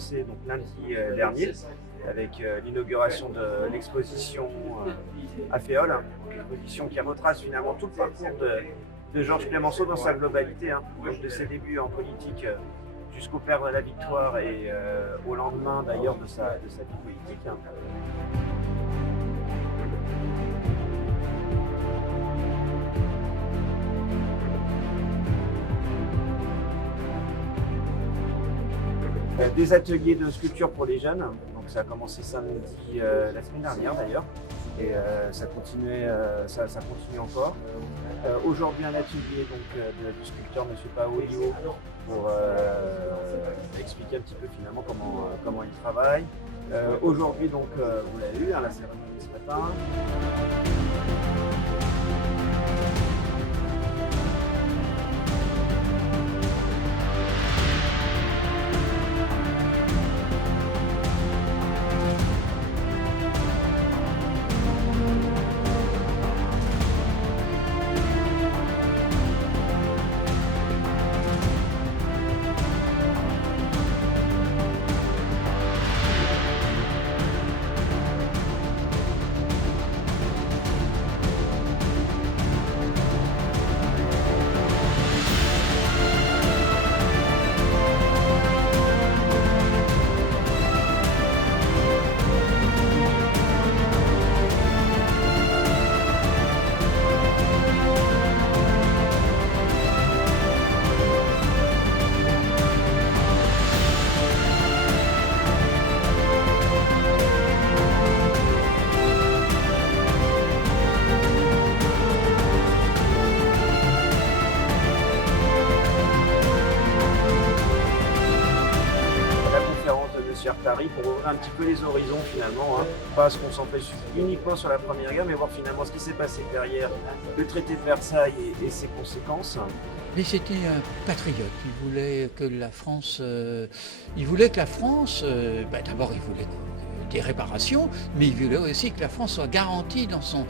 commencé donc, lundi dernier avec l'inauguration de l'exposition à Féol, une exposition qui retrace finalement tout le parcours de Georges Clemenceau dans sa globalité, donc de ses débuts en politique jusqu'au père de la Victoire et au lendemain d'ailleurs de sa vie politique. Des ateliers de sculpture pour les jeunes, donc ça a commencé samedi la semaine dernière d'ailleurs, et ça continue encore. Aujourd'hui un atelier donc, du sculpteur M. Paolio pour expliquer un petit peu finalement comment il travaille. Aujourd'hui donc vous l'avez vu, la cérémonie ce matin. Paris pour ouvrir un petit peu les horizons finalement, pas se concentrer uniquement sur la Première Guerre, mais voir finalement ce qui s'est passé derrière le traité de Versailles et ses conséquences. Mais c'était un patriote, il voulait que la France, d'abord il voulait des réparations, mais il voulait aussi que la France soit garantie dans son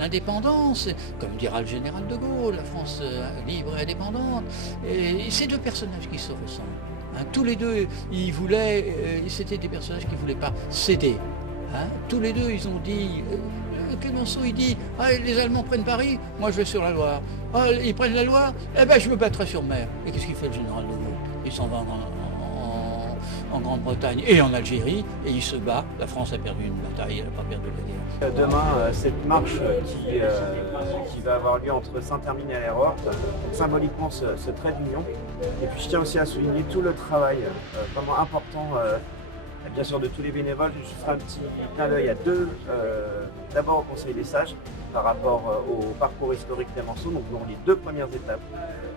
indépendance, comme dira le général de Gaulle, la France libre et indépendante. Et ces deux personnages qui se ressemblent. Tous les deux, c'était des personnages qui ne voulaient pas céder. Tous les deux, ils ont dit, Clemenceau, il dit, les Allemands prennent Paris, moi je vais sur la Loire. Ils prennent la Loire, je me battrai sur mer. Et qu'est-ce qu'il fait le général de Gaulle? Il s'en va en Grande-Bretagne et en Algérie, et il se bat. La France a perdu une bataille, elle n'a pas perdu la guerre. Demain, cette marche qui va avoir lieu entre Saint-Hermine et Airhort, symboliquement ce trait d'union. Et puis je tiens aussi à souligner tout le travail vraiment important, bien sûr de tous les bénévoles. Je ferai un petit clin d'œil à deux, d'abord au Conseil des Sages, par rapport au parcours historique Clemenceau, donc dont les deux premières étapes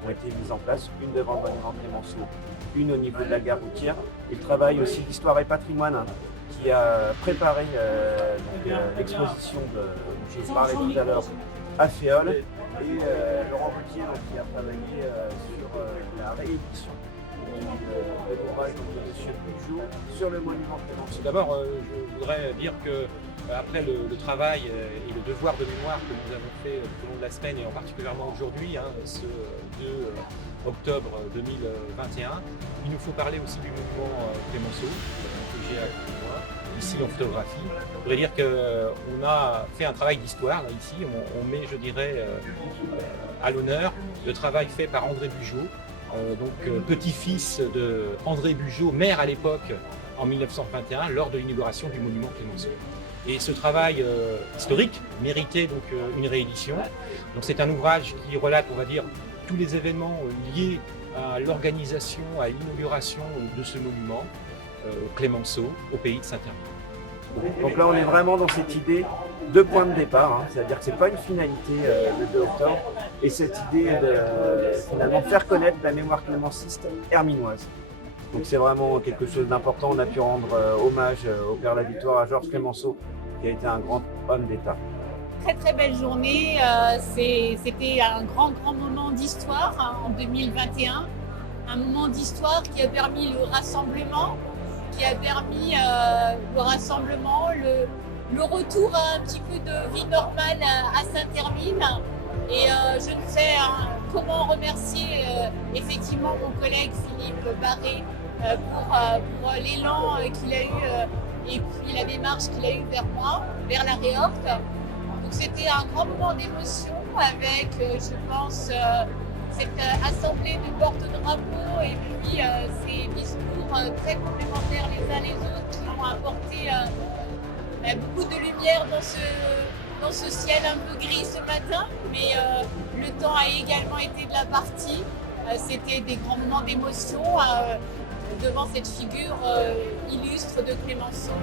ont été mises en place, une devant le monument Clemenceau, une au niveau de la gare routière. Il travaille aussi d'histoire et patrimoine qui a préparé l'exposition dont je parlais tout à l'heure à Féol, et Laurent Gauthier qui a travaillé sur la réédition de l'ouvrage de M. Bugeaud sur le monument Clemenceau. D'abord, je voudrais dire que après le travail et le devoir de mémoire que nous avons fait tout au long de la semaine et en particulièrement aujourd'hui, ce 2 octobre 2021, il nous faut parler aussi du monument Clemenceau que j'ai avec moi, ici en photographie. Je voudrais dire qu'on a fait un travail d'histoire, là, ici, on met, je dirais, à l'honneur le travail fait par André Bugeaud, petit-fils de André Bugeaud, maire à l'époque, en 1921, lors de l'inauguration du monument Clemenceau. Et ce travail historique méritait donc une réédition. Donc c'est un ouvrage qui relate, on va dire, tous les événements liés à l'organisation, à l'inauguration de ce monument Clemenceau au pays de Saint-Hermine. Donc là on est vraiment dans cette idée de point de départ, c'est-à-dire que ce n'est pas une finalité le 2 octobre, et cette idée de finalement faire connaître la mémoire clémenciste herminoise. Donc c'est vraiment quelque chose d'important. On a pu rendre hommage au père de la Victoire, à Georges Clemenceau, qui a été un grand homme d'État. Très très belle journée, c'était un grand moment d'histoire en 2021, un moment d'histoire qui a permis le rassemblement, le retour à un petit peu de vie normale à Saint-Hermine. Et je ne sais comment remercier effectivement mon collègue Philippe Barré pour l'élan qu'il a eu et puis la démarche qu'il a eue vers moi, vers la réorte. Donc c'était un grand moment d'émotion avec, je pense, cette assemblée de porte-drapeaux et puis ces discours très complémentaires les uns les autres qui ont apporté beaucoup de lumière dans ce ciel un peu gris ce matin, mais le temps a également été de la partie. C'était des grands moments d'émotion devant cette figure illustre de Clémenceau.